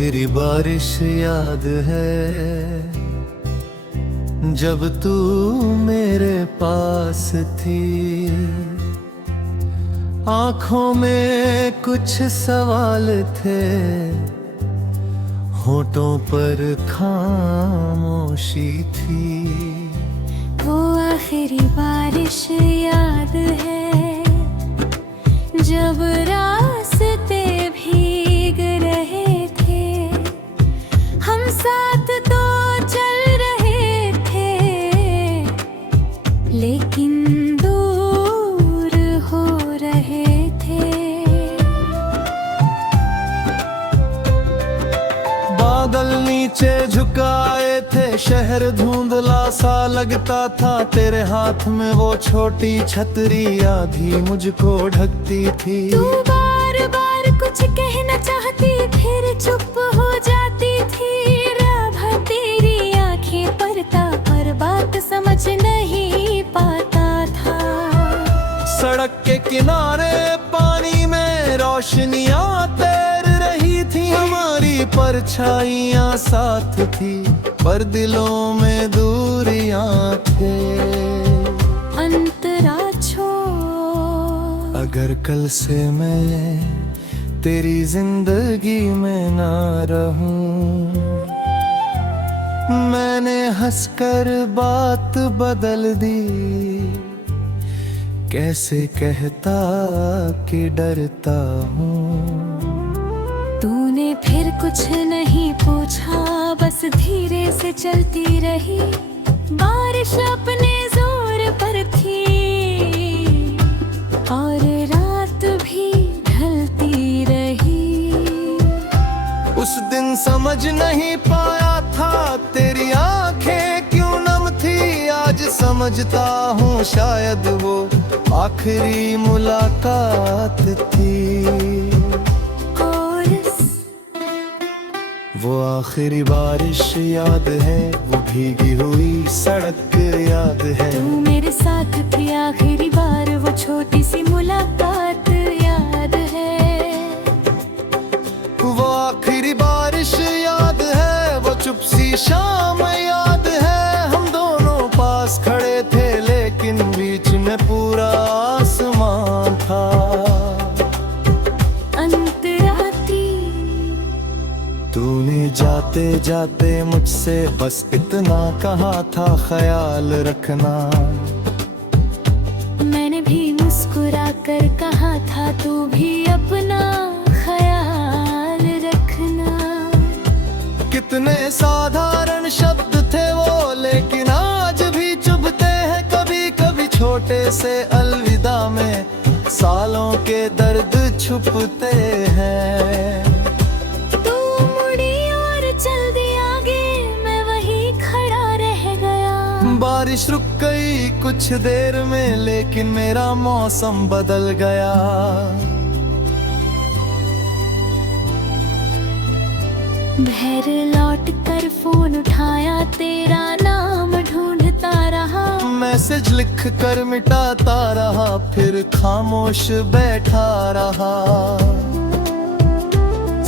आखिरी बारिश याद है जब तू मेरे पास थी। आंखों में कुछ सवाल थे, होठों पर खामोशी थी। वो आखिरी बारिश याद है जब रास्ते भीग रहे थे, हम साथ तो चल रहे थे लेकिन दूर हो रहे थे। बादल नीचे झुकाए थे, शहर धुंधला सा लगता था। तेरे हाथ में वो छोटी छतरी आधी मुझको ढकती थी। तू बार बार कुछ कहना चाहती, फिर चुप हो जाती थी। राभा तेरी आंखें पढ़ता पर बात समझ नहीं पाता था। सड़क के किनारे पानी में रोशनियां तैर रही थी, हमारी परछाइयां साथ थी पर दिलों में दूरियां थे। अंतरा छोड़ अगर कल से मैं तेरी जिंदगी में ना रहूं, मैंने हंसकर बात बदल दी। कैसे कहता कि डरता हूँ। तूने फिर कुछ नहीं पूछा, बस धीरे से चलती रही। बारिश अपने जोर पर थी और रात भी ढलती रही। उस दिन समझ नहीं पाया था तेरी आंखें क्यों नम थी। आज समझता हूँ शायद वो आखिरी मुलाकात थी। वो आखिरी बारिश याद है, वो भीगी हुई सड़क याद है। तू मेरे साथ थी आखिरी बार, वो छोटी सी मुलाकात याद है। वो आखिरी बारिश याद है, वो चुप सी शाम याद है। हम दोनों पास खड़े थे लेकिन बीच में पूरा आसमान था। तूने जाते जाते मुझसे बस इतना कहा था, ख्याल रखना। मैंने भी मुस्कुरा कर कहा था, तू भी अपना ख्याल रखना। कितने साधारण शब्द थे वो, लेकिन आज भी चुभते हैं कभी कभी। छोटे से अलविदा में सालों के दर्द छुपते हैं। बारिश रुक गई कुछ देर में, लेकिन मेरा मौसम बदल गया। घर लौट कर फोन उठाया, तेरा नाम ढूंढता रहा। मैसेज लिख कर मिटाता रहा, फिर खामोश बैठा रहा।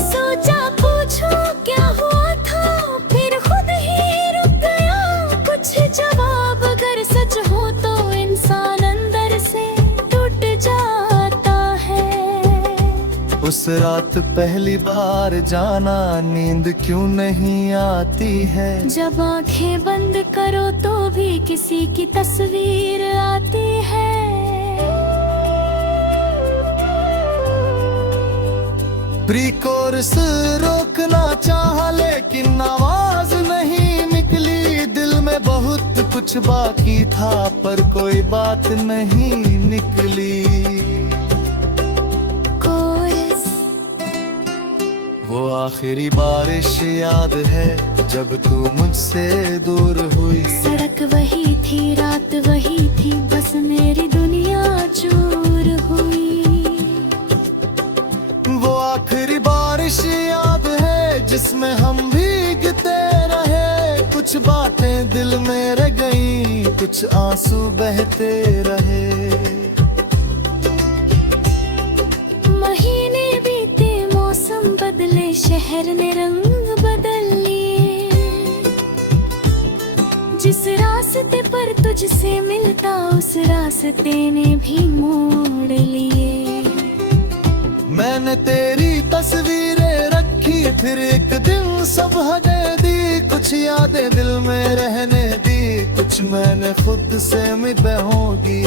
सोचा पूछूं क्या हुआ था, फिर खुद ही रुक गया। कुछ जवाब अगर सच हो तो इंसान अंदर से टूट जाता है। उस रात पहली बार जाना, नींद क्यों नहीं आती है। जब आंखें बंद करो तो भी किसी की तस्वीर आती है। प्री कोर्स रोकना चाहा लेकिन आवाज नहीं निकली। दिल में बहुत कुछ बाकी था पर कोई बात नहीं निकली। कोर्स वो आखिरी बारिश याद है जब तू मुझसे दूर हुई। सड़क वही थी, रात वही थी, बस मेरी दुनिया चूर हुई। वो आखिरी बारिश याद है जिसमें हम भीगते रहे। कुछ बातें दिल में रह गई, कुछ आंसू बहते रहे। महीने बीते, मौसम बदले, शहर ने रंग बदल लिए। जिस रास्ते पर तुझसे मिलता उस रास्ते ने भी मोड़ लिए। मैंने तेरी तस्वीरें रखी फिर एक दिन सब हटे दी। कुछ यादें दिल में रहने दी, कुछ मैंने खुद से मिटा होगी।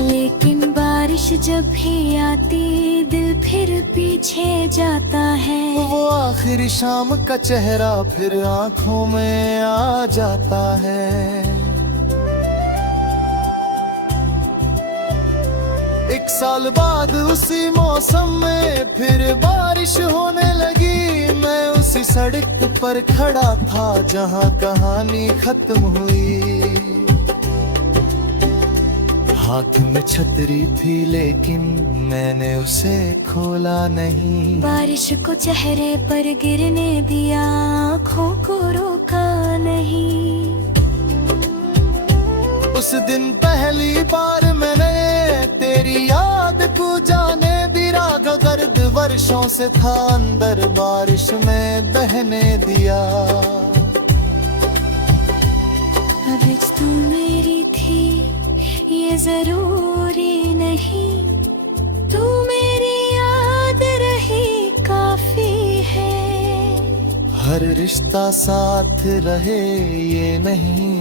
लेकिन बारिश जब भी आती दिल फिर पीछे जाता है। वो आखिरी शाम का चेहरा फिर आंखों में आ जाता है। एक साल बाद उसी मौसम में फिर बारिश होने लगी। मैं उसी सड़क पर खड़ा था जहां कहानी खत्म हुई। हाथ में छतरी थी लेकिन मैंने उसे खोला नहीं। बारिश को चेहरे पर गिरने दिया, आँखों को रोका नहीं। उस दिन पहली बार मैंने तेरी याद को जाने दिया। दर्द वर्षों से था अंदर बारिश में बहने दिया। अब तू मेरी थी ये जरूरी नहीं, तू मेरी याद रही काफी है। हर रिश्ता साथ रहे ये नहीं,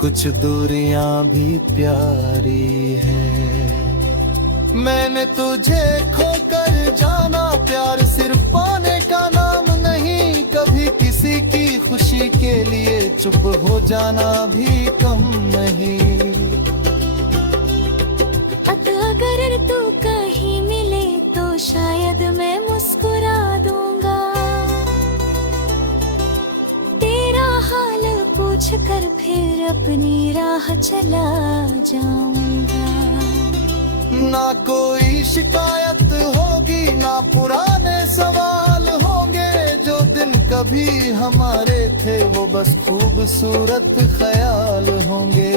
कुछ दूरियां भी प्यारी है। मैंने तुझे खोकर जाना, प्यार सिर्फ पाने का नाम नहीं। कभी किसी की खुशी के लिए चुप हो जाना भी कम नहीं। अगर तू कहीं मिले तो शायद मैं मुस्कुरा दूंगा। तेरा हाल पूछ कर फिर अपनी राह चला जाऊंगा। ना कोई शिकायत होगी, ना पुराने सवाल होंगे। जो दिन कभी हमारे थे वो बस खूबसूरत ख्याल होंगे।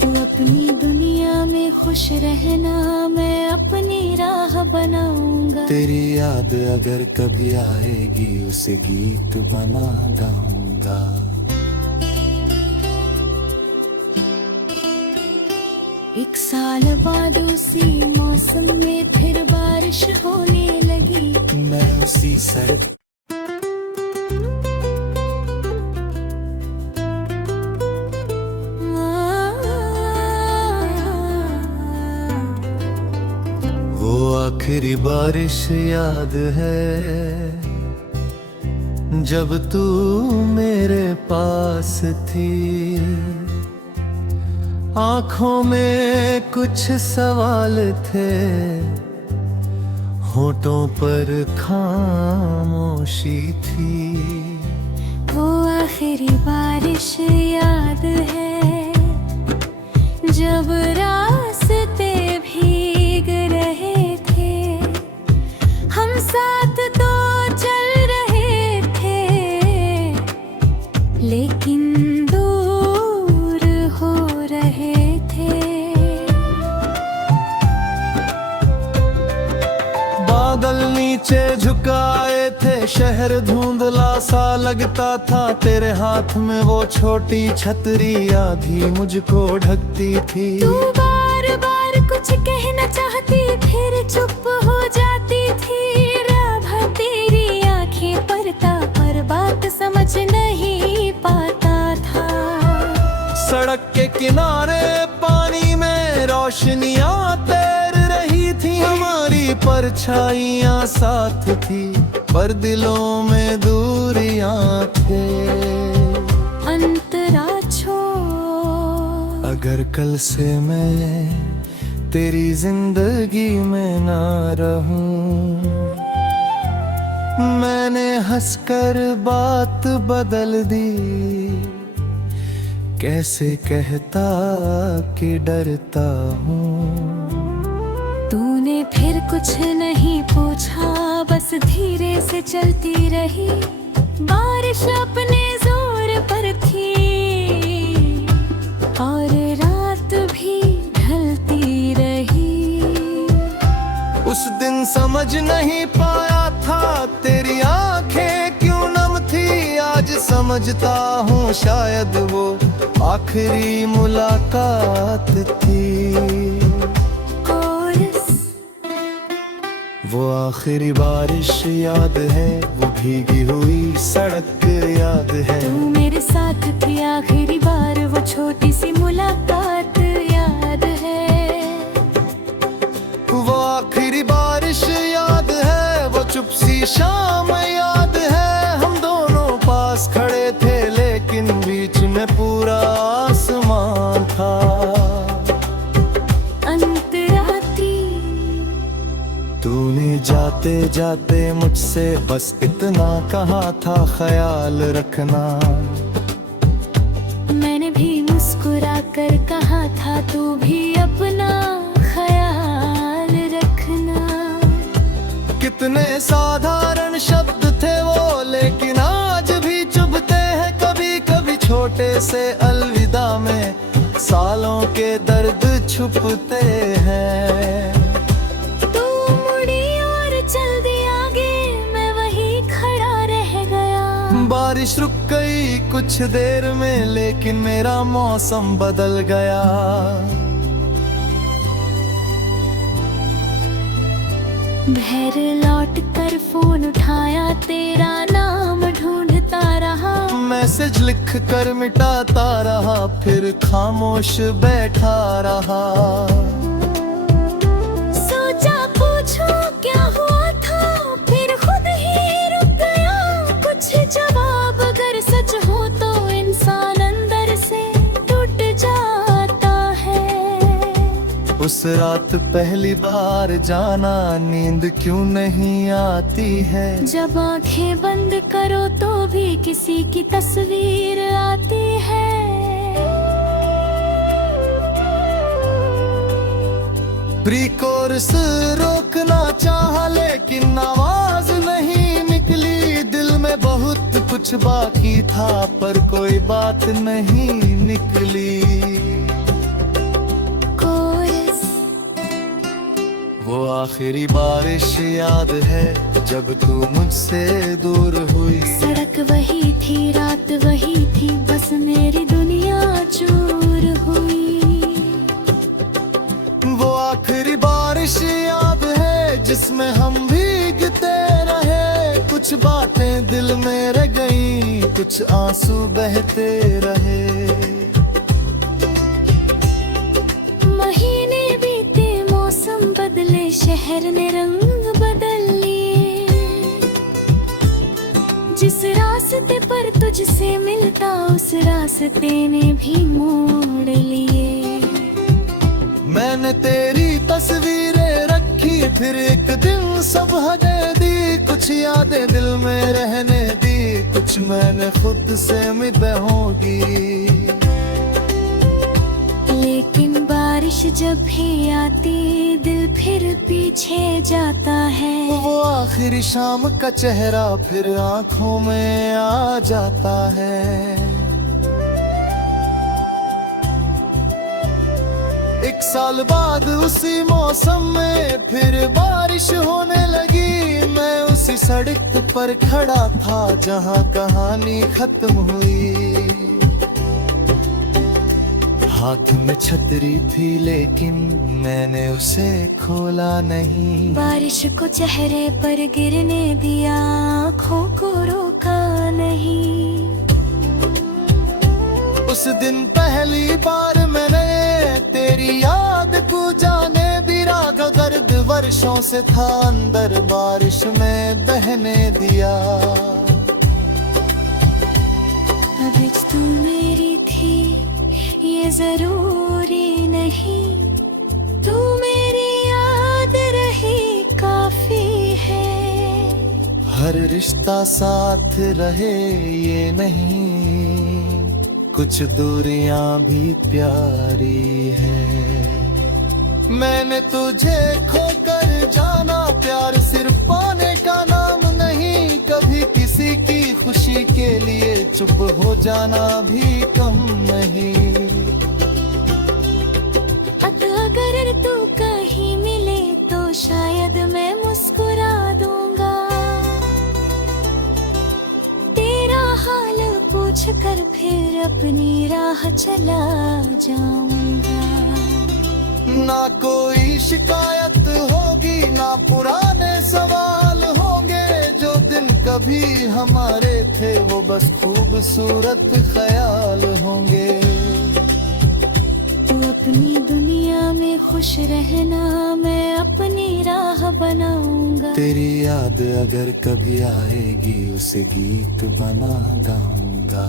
तू अपनी दुनिया में खुश रहना, मैं अपनी राह बनाऊंगा। तेरी याद अगर कभी आएगी उसे गीत बना गाऊंगा। एक साल बाद उसी मौसम में फिर बारिश होने लगी। मैं उसी सड़क वो आखिरी बारिश याद है जब तू मेरे पास थी। आँखों में कुछ सवाल थे, होठों पर खामोशी थी। वो आखिरी बारिश याद है जब रास्ते भीग रहे थे। हम साथ तो चल रहे थे लेकिन दूर हो रहे थे। बादल नीचे झुकाए थे, शहर धुंधला सा लगता था। तेरे हाथ में वो छोटी छतरी आधी मुझको ढकती थी। तू बार बार कुछ कहना चाहती फिर चुप हो जाती थी। राभा तेरी आंखें पढ़ता पर बात समझ नहीं पाता था। सड़क के किनारे पानी में रोशनियां तैर रही थी। हमारी परछाइयां साथ थी पर दिलों में दूरियां थे। अंतरा छोड़ अगर कल से मैं तेरी जिंदगी में ना रहूं, मैंने हंसकर बात बदल दी। कैसे कहता कि डरता हूँ। तूने फिर कुछ नहीं पूछा, बस धीरे से चलती रही। बारिश अपने जोर पर थी और रात भी ढलती रही। उस दिन समझ नहीं पाया था तेरी आंखें क्यों नम थी, आज समझता हूँ शायद वो आखिरी मुलाकात थी। कोरस। वो आखिरी बारिश याद है, वो भीगी हुई सड़क याद है। तू मेरे साथ थी आखिरी बार, वो छोटी सी मुलाकात याद है। वो आखिरी बारिश याद है, वो चुप सी शाम याद है। हम दोनों पास खड़े थे लेकिन बीच में पूरा आसमान था। अंतरात्रि। तूने जाते जाते मुझसे बस इतना कहा था, ख्याल रखना। मैंने भी मुस्कुरा कर कहा था, तू भी अपना ख्याल रखना। कितने साधारण शब्द थे वो, लेकिन आज भी चुभते हैं कभी कभी। छोटे से अलविदा में सालों के दर्द छुपते हैं। तू मुड़ी और चल दी आगे, मैं वहीं खड़ा रह गया। बारिश रुक गई कुछ देर में, लेकिन मेरा मौसम बदल गया। घर लौट कर फोन उठाया, तेरा नाम ढूंढता रहा। मैसेज लिख कर मिटाता रहा, फिर खामोश बैठा रहा। सोचा पूछूं क्या हुआ था, फिर खुद ही रुक गया। कुछ जवाब अगर सच हो तो इंसान अंदर से टूट जाता है। उस रात पहली बार जाना, नींद क्यों नहीं आती है। जब आंखें बंद करो तो भी किसी की तस्वीर आती है। प्री कोर्स रोकना चाहा लेकिन आवाज नहीं निकली। दिल में बहुत कुछ बाकी था पर कोई बात नहीं निकली। कोरस। वो आखिरी बारिश याद है, जब तू मुझसे दूर हुई। सड़क वही थी, रात वही थी, बस मेरी दुनिया चूर हुई। वो आखिरी बारिश याद है, जिसमें हम भीगते रहे। कुछ बातें दिल में रह गई, कुछ आंसू बहते रहे। महीने बीते, मौसम बदले, शहर ने रंग बदल लिए। जिस रास्ते पर तुझसे मिलता, उस रास्ते ने भी मोड़ लिए। मैंने तेरी तस्वीरें रखी, फिर एक दिन सब हटे दी। कुछ यादें दिल में रहने दी, कुछ मैंने खुद से मिट होगी। लेकिन बारिश जब भी आती, दिल फिर पीछे जाता है। वो आखिरी शाम का चेहरा फिर आंखों में आ जाता है। एक साल बाद उसी मौसम में फिर बारिश होने लगी। मैं उसी सड़क पर खड़ा था जहां कहानी खत्म हुई। हाथ में छतरी थी लेकिन मैंने उसे खोला नहीं। बारिश को चेहरे पर गिरने दिया, आँखों को रोका नहीं। उस दिन पहली बार मैंने तेरी याद को जाने दी। राग दर्द वर्षों से था अंदर, बारिश में बहने दिया। अब तू मेरी थी ये जरूरी नहीं, तू मेरी याद रही काफी है। हर रिश्ता साथ रहे ये नहीं, कुछ दूरियां भी प्यारी है। मैंने तुझे खोकर जाना, प्यार सिर्फ पाने का नाम नहीं। कभी किसी की खुशी के लिए चुप हो जाना भी कम नहीं। अगर तू कहीं मिले तो शायद पूछ कर फिर अपनी राह चला जाऊंगा। ना कोई शिकायत होगी, ना पुराने सवाल होंगे। जो दिन कभी हमारे थे वो बस खूबसूरत ख्याल होंगे। तू अपनी दुनिया में खुश रहना, मैं अपनी राह बनाऊंगा। तेरी याद अगर कभी आएगी उसे गीत बना गाऊंगा।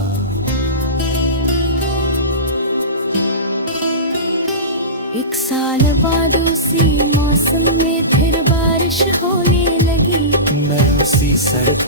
एक साल बाद उसी मौसम में फिर बारिश होने लगी। मैं उसी सड़क